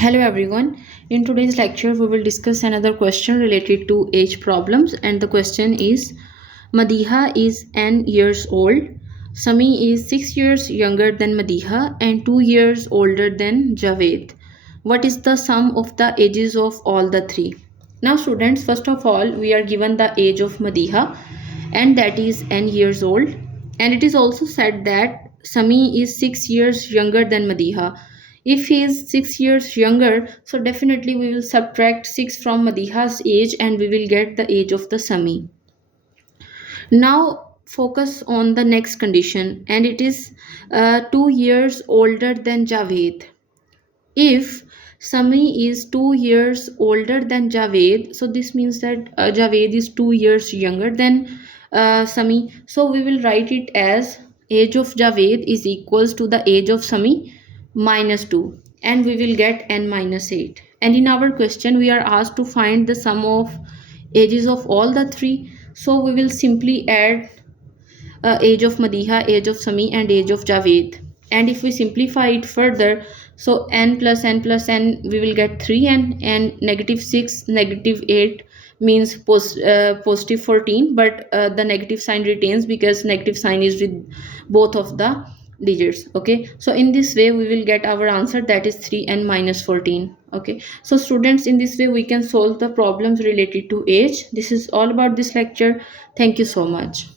Hello everyone. In today's lecture, we will discuss another question related to age problems, and the question is Madiha is n years old. Samee is 6 years younger than Madiha and 2 years older than Javaid. What is the sum of the ages of all the three? Now students, first of all, we are given the age of Madiha, and that is n years old, and it is also said that Samee is 6 years younger than Madiha. If he is 6 years younger, so definitely we will subtract 6 from Madiha's age and we will get the age of the Samee. Now focus on the next condition, and it is 2 years older than Javed. If Samee is 2 years older than Javed, so this means that Javed is 2 years younger than Samee. So we will write it as age of Javed is equals to the age of Samee minus 2, and we will get n minus 8. And in our question we are asked to find the sum of ages of all the three. So we will simply add age of Madiha, age of Samee, and age of Javed. And if we simplify it further, so n plus n, we will get 3n, and negative 6, negative 8 means positive 14, but the negative sign retains because negative sign is with both of the digits. Okay, so in this way we will get our answer, that is 3n minus 14. Okay, so students, in this way we can solve the problems related to age. This is all about this lecture. Thank you so much.